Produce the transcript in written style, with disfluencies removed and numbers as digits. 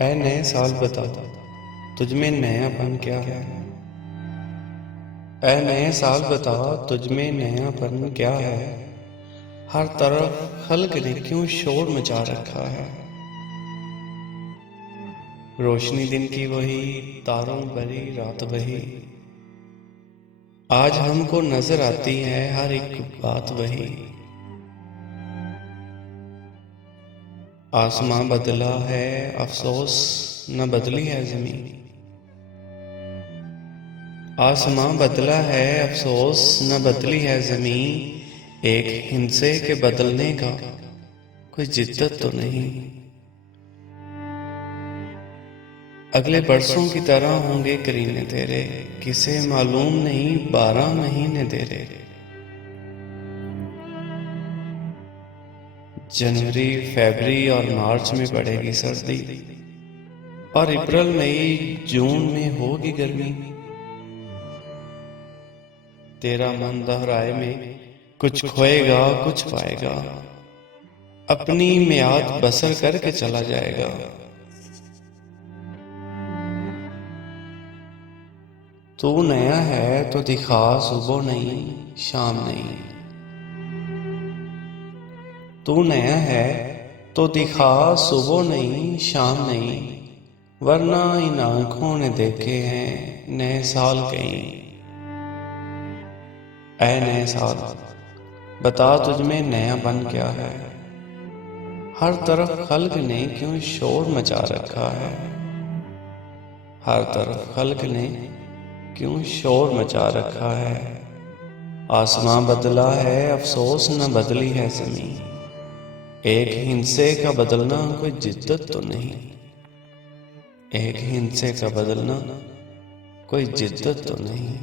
ऐ नए साल बता, तुझ में नयापन क्या है। ऐ नए साल बता, तुझ में नयापन क्या है। हर तरफ खल्क ने क्यों शोर मचा रखा है। रोशनी दिन की वही, तारों भरी रात वही। आज हमको नजर आती है हर एक बात वही। आसमां बदला है अफसोस, न बदली है जमीन। आसमां बदला है अफसोस, न बदली है जमीन। एक हिंसे के बदलने का कोई जिद्दत तो नहीं। अगले बरसों की तरह होंगे करीने तेरे, किसे मालूम नहीं 12 महीने तेरे। जनवरी, फरवरी और मार्च में पड़ेगी सर्दी, और अप्रैल, मई, जून में होगी गर्मी। तेरा मन दोहराए में कुछ खोएगा कुछ पाएगा, अपनी मियाद बसर करके चला जाएगा। तू नया है तो दिखा सुबह नहीं शाम नहीं। तू नया है तो दिखा सुबह नहीं शाम नहीं, वरना इन आंखों ने देखे हैं नए साल कहीं। ऐ नए साल बता, तुझ में नयापन क्या है। हर तरफ खल्क ने क्यों शोर मचा रखा है। हर तरफ खल्क ने क्यों शोर मचा रखा है। आसमां बदला है अफसोस, न बदली है जमीन। एक हिंसे का बदलना कोई जिद्दत तो नहीं। एक हिंसे का बदलना कोई जिद्दत तो नहीं।